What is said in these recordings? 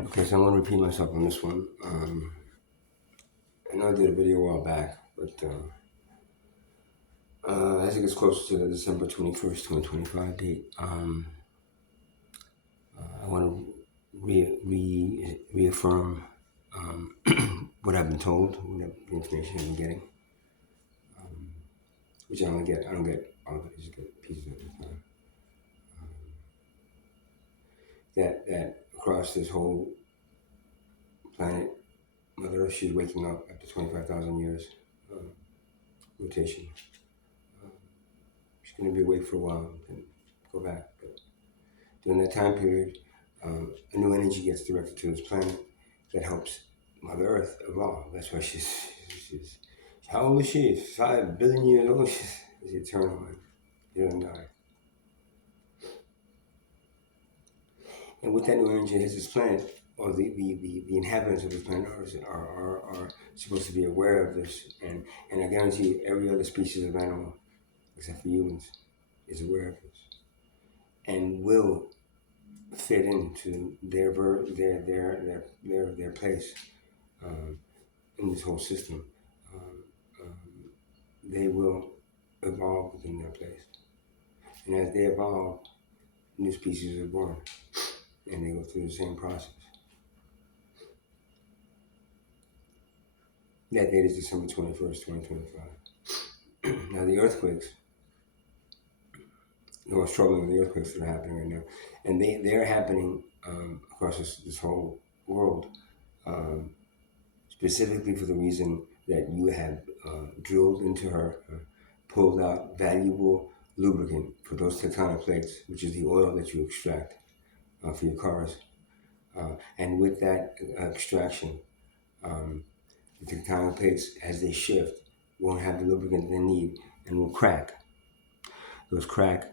Okay, so I'm going to repeat myself on this one. I know I did a video a while back, but as it gets closer to the December 21st, 2025 date, I want to reaffirm what I've been told, what the information I've been getting, which I don't get. I don't get all of it. I just get pieces of it. That across this whole planet, Mother Earth, she's waking up after 25,000 years rotation. She's going to be awake for a while and go back. But during that time period, a new energy gets directed to this planet that helps Mother Earth evolve. That's why she's how old is she? 5 billion years old. She's eternal, and she doesn't die. And with that new energy that hits this planet, or the inhabitants of this planet are supposed to be aware of this, and I guarantee you every other species of animal, except for humans, is aware of this, and will fit into their place in this whole system. They will evolve within their place, and as they evolve, new species are born, and they go through the same process. That date is December 21st, 2025. Now the earthquakes, we're struggling with the earthquakes that are happening right now, and they're happening across this whole world, specifically for the reason that you have drilled into her, pulled out valuable lubricant for those tectonic plates, which is the oil that you extract for your cars. And with that extraction, the tectonic plates, as they shift, won't have the lubricant they need and will crack. Those cracks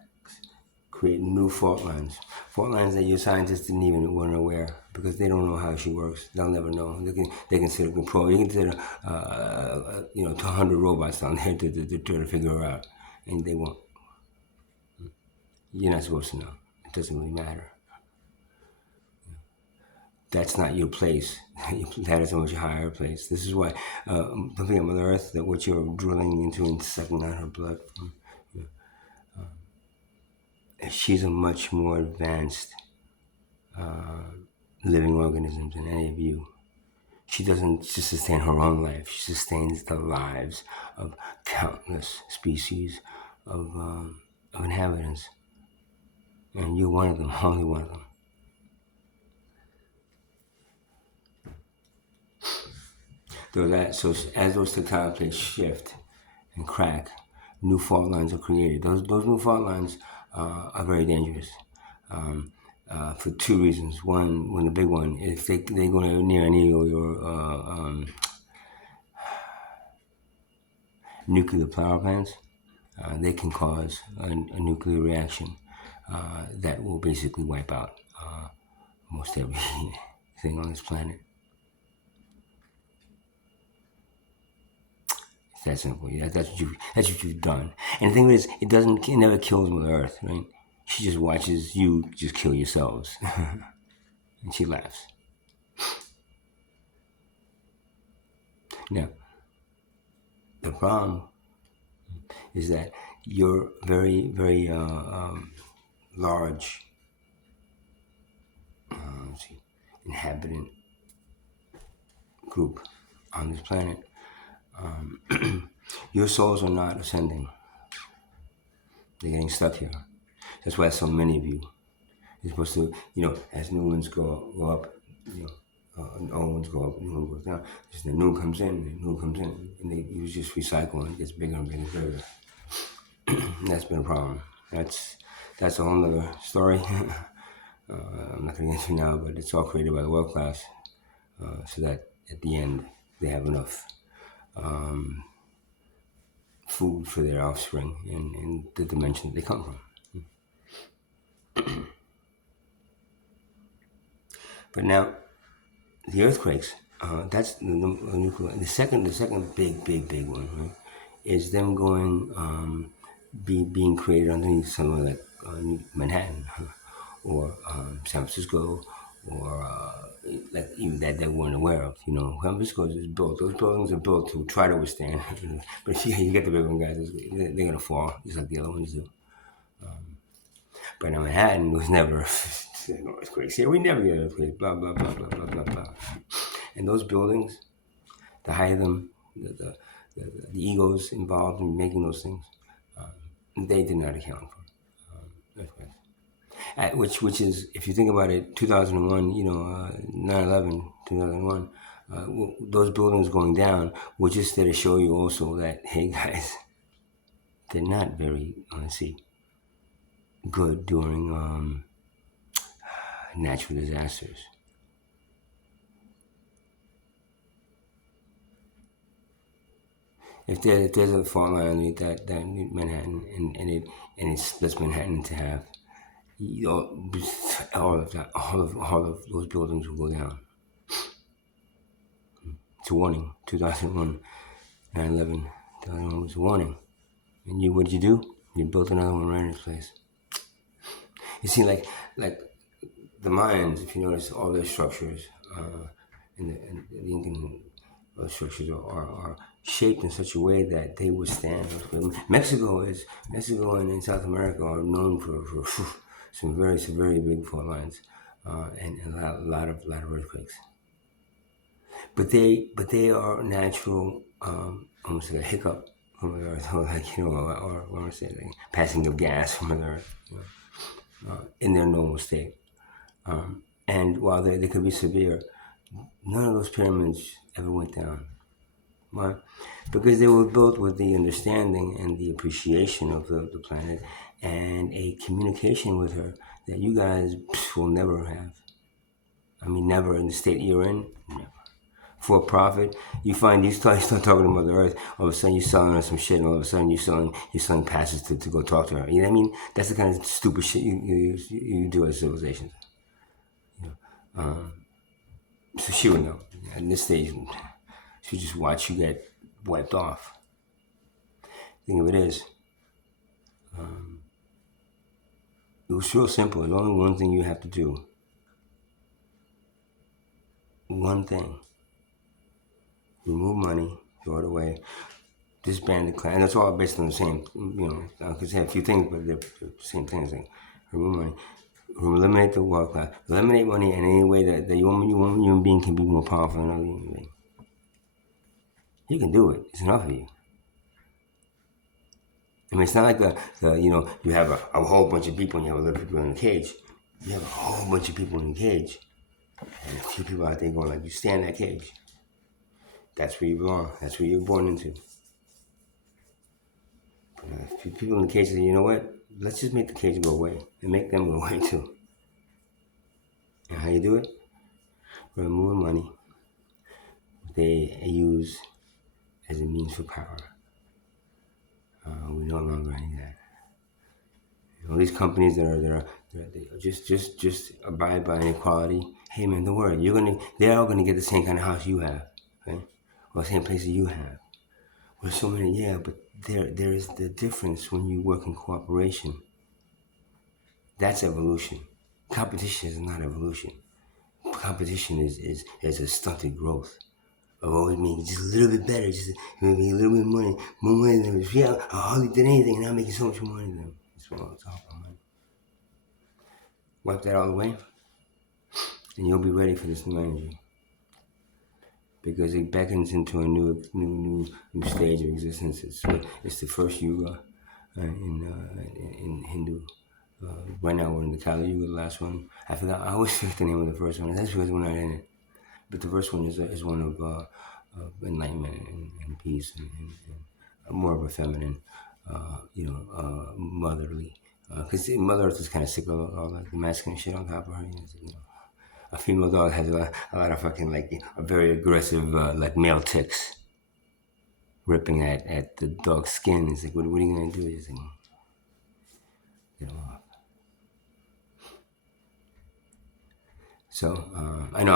create new fault lines. Fault lines that your scientists didn't even weren't aware because they don't know how she works. They'll never know. They can sit and control. You can sit 200 robots down there to try to figure her out, and they won't. You're not supposed to know. It doesn't really matter. That's not your place. That is a much higher place. This is why, don't forget Mother Earth, that what you're drilling into and sucking out her blood from, she's a much more advanced living organism than any of you. She doesn't just sustain her own life. She sustains the lives of countless species of inhabitants. And you're one of them, only one of them. So as those tectonic plates shift and crack, new fault lines are created. Those new fault lines are very dangerous for two reasons. One, the big one, if they go near any of your nuclear power plants, they can cause a nuclear reaction that will basically wipe out most everything on this planet. It's that simple. Yeah, that's what you've done. And the thing is, it never kills Mother Earth, right? She just watches you just kill yourselves, and she laughs. Now, the problem is that your very, very large inhabitant group on this planet, your souls are not ascending. They're getting stuck here. That's why so many of you. You're supposed to, as new ones go up, old ones go up, new one goes down. Just the new comes in, and you just recycle, and it gets bigger and bigger and bigger. That's been a problem. That's a whole other story. I'm not going to get into now, but it's all created by the world class, so that at the end they have enough food for their offspring in the dimension that they come from. But now, the earthquakes, that's the nuclear. The second big one, right, is them being created underneath somewhere like Manhattan, or San Francisco, or like even that they weren't aware of. You know, San Francisco is built. Those buildings are built to try to withstand. But yeah, you get the big one guys, they're gonna fall just like the other ones do. But in Manhattan was never earthquakes. Here we never get earthquakes. Blah blah blah blah blah blah blah. And those buildings, the height of them, the egos involved in making those things, they did not account for earthquakes. Which is, if you think about it, 2001, 9/11, 2001, those buildings going down was just there to show you also that, hey guys, they're not very, honestly, good during natural disasters. If there's a fault line underneath that Manhattan and it splits Manhattan to half, you know, all of those buildings will go down. It's a warning. 2001, 9/11, 2001 was a warning. And what did you do? You built another one right in its place. You see, like the Mayans, if you notice, all their structures, in the Incan structures are shaped in such a way that they withstand. Mexico and South America are known for some very big fault lines, and a lot of earthquakes. But they are natural, almost like a hiccup from the earth, or like or what am I saying, like passing of gas from the earth, in their normal state. And while they could be severe, none of those pyramids ever went down. Why? Because they were built with the understanding and the appreciation of the planet and a communication with her that you guys will never have. I mean, never in the state you're in. Never. For profit, you find you start talking to Mother Earth. All of a sudden, you're selling her some shit, and all of a sudden, you're selling passes to go talk to her. You know what I mean? That's the kind of stupid shit you do as civilizations. So she would know. At this stage, she just watch you get wiped off. The thing of it is, it was real simple. There's only one thing you have to do. One thing. Remove money, throw it away, disband the clan. And that's all based on the same, because they have a few things, but they're the same things. Like remove money, eliminate the wealth class, eliminate money in any way that the human being can be more powerful than another human being. You can do it. It's enough of you. I mean, it's not like you have a whole bunch of people and you have a little people in a cage. You have a whole bunch of people in a cage. And a few people out there going like, you stay in that cage. That's where you belong. That's where you're born into. But a few people in the cage say, you know what? Let's just make the cage go away. And make them go away too. And how you do it? Remove money. They use as a means for power. We no longer need that. All these companies that are just abide by inequality. Hey man, don't worry. They're all gonna get the same kind of house you have, okay? Or the same place that you have. Well, so many, yeah, but there is the difference when you work in cooperation. That's evolution. Competition is not evolution. Competition is a stunted growth. Oh, it means just a little bit better, just maybe a little bit more money than them. Yeah, I hardly did anything, and I'm making so much more money than them. That's what it's all about. Wipe that all away, and you'll be ready for this new energy, because it beckons into a new stage of existence. It's the first yuga in Hindu. Right now we're in the Kali Yuga, the last one. I forgot. I always forget the name of the first one. That's because we're not in it. But the first one is one of enlightenment and peace and more of a feminine, motherly. Because Mother Earth is kind of sick of all the masculine shit on top of her. A female dog has a lot of fucking a very aggressive male ticks, ripping at the dog's skin. It's like, what are you gonna do? It's like, get them off. So I know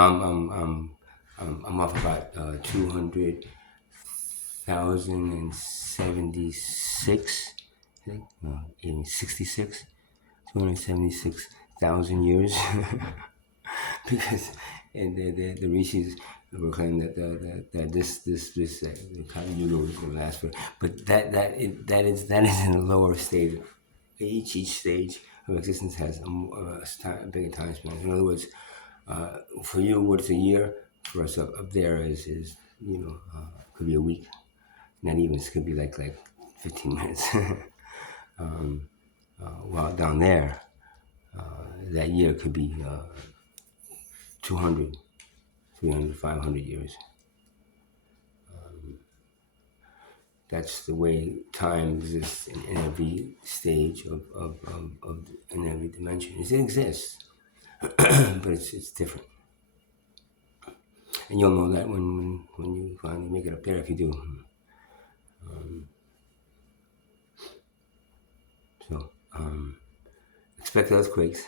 I'm off about 200,076. I think no, even 66. 276,000 years because and the Rishis were claiming that this the Kali Yuga was going to last for, but that is in a lower state. Each stage of existence has a bigger time span. In other words, for you, what's a year? For us up there is could be a week, not even. It could be like 15 minutes. While down there, that year could be 200, 300, 500 years. That's the way time exists in every stage of in every dimension. It exists, but it's different. And you'll know that when you finally make it up there, if you do. So expect earthquakes,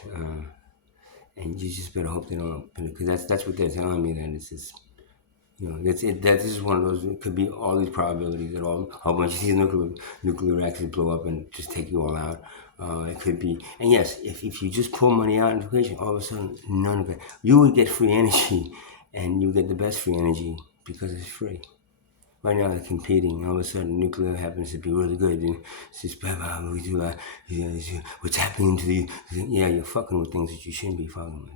and you just better hope they don't, because that's what they're telling me, that it's just, that this is one of those. It could be all these probabilities that all a bunch of these nuclear reactors blow up and just take you all out. It could be, and yes, if you just pull money out in the equation, all of a sudden none of it, you would get free energy, and you get the best free energy because it's free. Right now they're competing. All of a sudden, nuclear happens to be really good, and it's just we do like, what's happening to the you're fucking with things that you shouldn't be fucking with.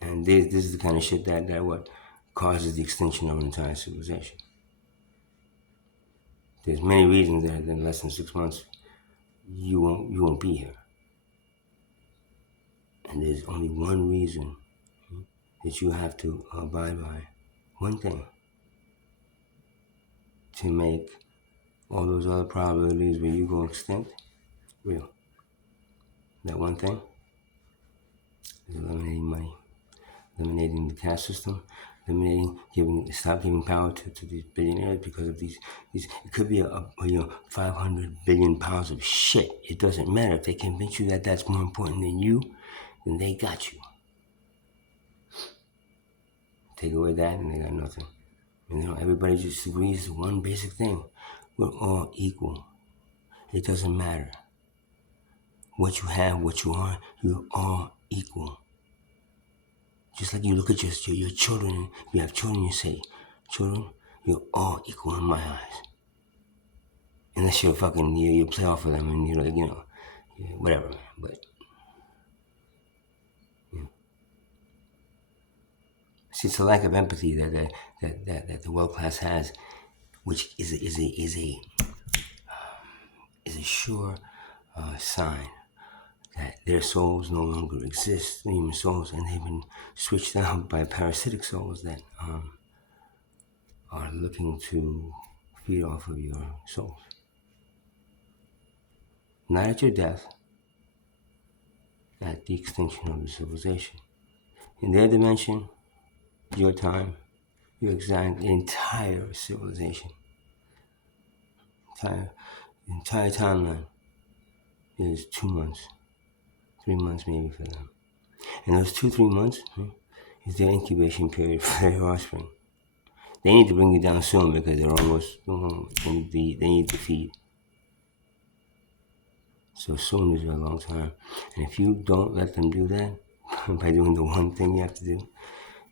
And this is the kind of shit that what causes the extinction of an entire civilization. There's many reasons that in less than 6 months you won't be here, and there's only one reason that you have to abide by. One thing to make all those other probabilities where you go extinct real. That one thing is eliminating money, eliminating the caste system, stop giving power to these billionaires because of these. It could be a 500 billion pounds of shit. It doesn't matter. If they convince you that that's more important than you, then they got you. Take away that and they got nothing. And everybody just agrees to one basic thing: we're all equal. It doesn't matter what you have, what you are. You're all equal. Just like you look at your children, you have children, you say, children, you're all equal in my eyes. Unless you're fucking, you play off of them and whatever. But see, it's a lack of empathy that the world class has, which is a sure sign that their souls no longer exist, human souls, and they've been switched out by parasitic souls that are looking to feed off of your souls. Not at your death, at the extinction of the civilization. In their dimension, your time, your entire civilization, entire timeline is 2 months, 3 months maybe for them. And those 2-3 months is their incubation period for their offspring. They need to bring you down soon because they're almost, they need to feed. So soon is a long time. And if you don't let them do that, by doing the one thing you have to do,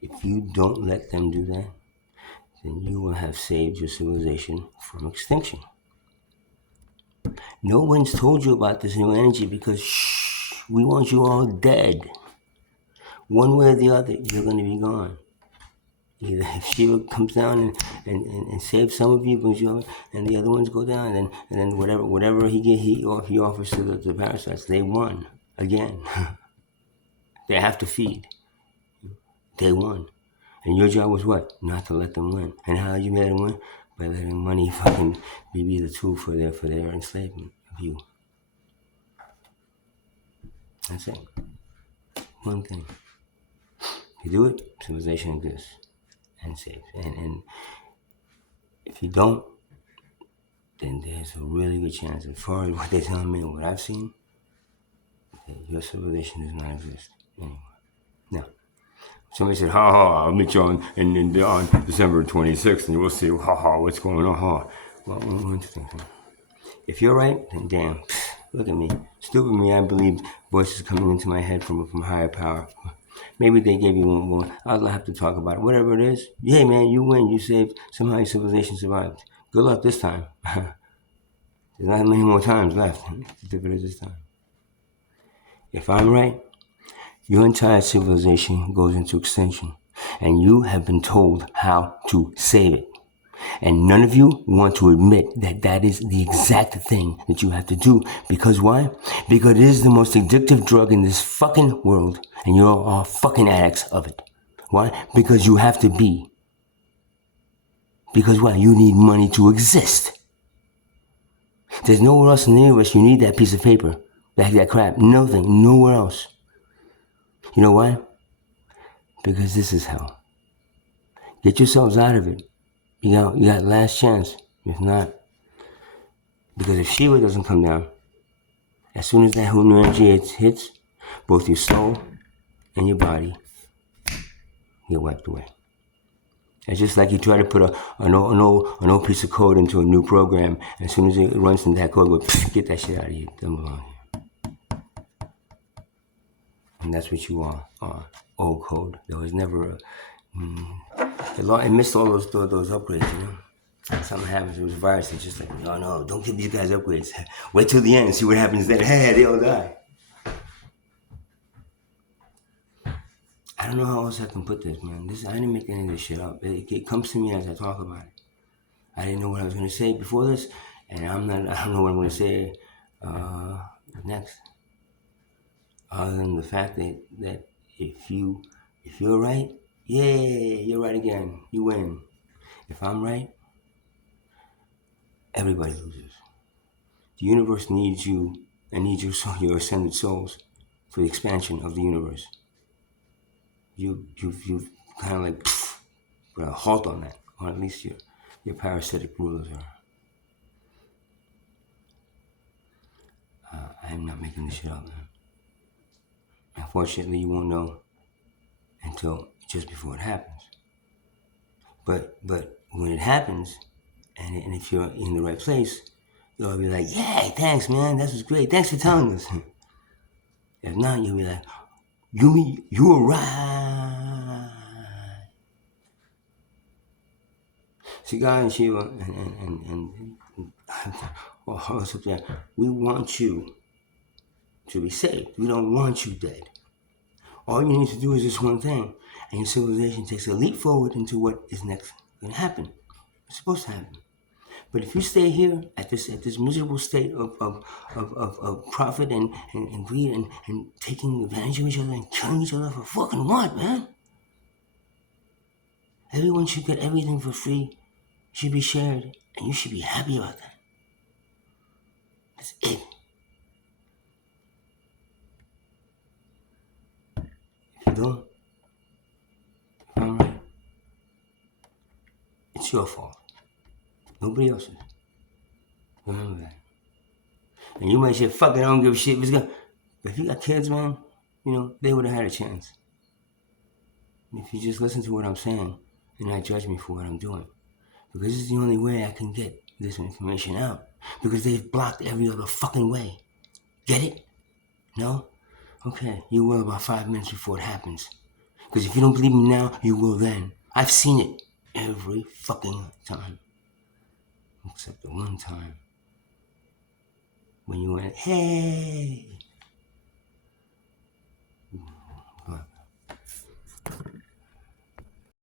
if you don't let them do that, then you will have saved your civilization from extinction. No one's told you about this new energy because we want you all dead. One way or the other, you're going to be gone. Either if Shiva comes down and saves some of you, and the other ones go down, and then whatever he offers to the parasites, they won again. They have to feed. They won. And your job was what? Not to let them win. And how you made them win? By letting money fucking be the tool for their enslavement of you. That's it. One thing. If you do it, civilization exists and safe. And if you don't, then there's a really good chance, as far as what they're telling me and what I've seen, that your civilization does not exist anymore. Now, somebody said, I'll meet you on December 26th and we'll see, what's going on, Well, one thing. If you're right, then damn, Look at me. Stupid me, I believed voices coming into my head from higher power. Maybe they gave you one. I'll have to talk about it. Whatever it is. Hey, man, you win. You saved. Somehow your civilization survived. Good luck this time. There's not many more times left to do it this time. If I'm right, your entire civilization goes into extinction, and you have been told how to save it. And none of you want to admit that that is the exact thing that you have to do. Because why? Because it is the most addictive drug in this fucking world, and you're all fucking addicts of it. Why? Because you have to be. Because why? You need money to exist. There's nowhere else in the universe you need that piece of paper, that crap. Nothing, nowhere else. You know why? Because this is hell. Get yourselves out of it. You got last chance. If not, because if Shiva doesn't come down, as soon as that whole energy hits, both your soul and your body get wiped away. It's just like you try to put an old piece of code into a new program. As soon as it runs into that code, go, get that shit out of here. Doesn't belong here. And that's what you are, old code. There was never it missed all those upgrades, you know? Something happens, it was a virus, it's just like, no, don't give these guys upgrades. Wait till the end and see what happens then. Hey, they all die. I don't know how else I can put this, man. I didn't make any of this shit up. It comes to me as I talk about it. I didn't know what I was going to say before this, and I don't know what I'm going to say next. Other than the fact that if you're right, yeah, you're right again. You win. If I'm right, everybody loses. The universe needs you and needs your ascended souls for the expansion of the universe. You've kind of like put a halt on that, or at least your parasitic rulers are. I am not making this shit up, man. Unfortunately, you won't know until just before it happens. But when it happens, and if you're in the right place, you'll be like, yeah, thanks, man, that was great. Thanks for telling us. If not, you'll be like, you were right. See, God and Shiva and all us up there, we want you to be saved. We don't want you dead. All you need to do is this one thing, and your civilization takes a leap forward into what is next going to happen. It's supposed to happen. But if you stay here at this miserable state of profit and greed and taking advantage of each other and killing each other for fucking what, man? Everyone should get everything for free. Should be shared, and you should be happy about that. That's it. If you don't, if I'm right, it's your fault. Nobody else's. Remember that. And you might say, fuck it, I don't give a shit. But if you got kids, man, they would have had a chance. If you just listen to what I'm saying and not judge me for what I'm doing. Because this is the only way I can get this information out. Because they've blocked every other fucking way. Get it? No? Okay, you will about 5 minutes before it happens. Because if you don't believe me now, you will then. I've seen it every fucking time. Except the one time when you went, hey,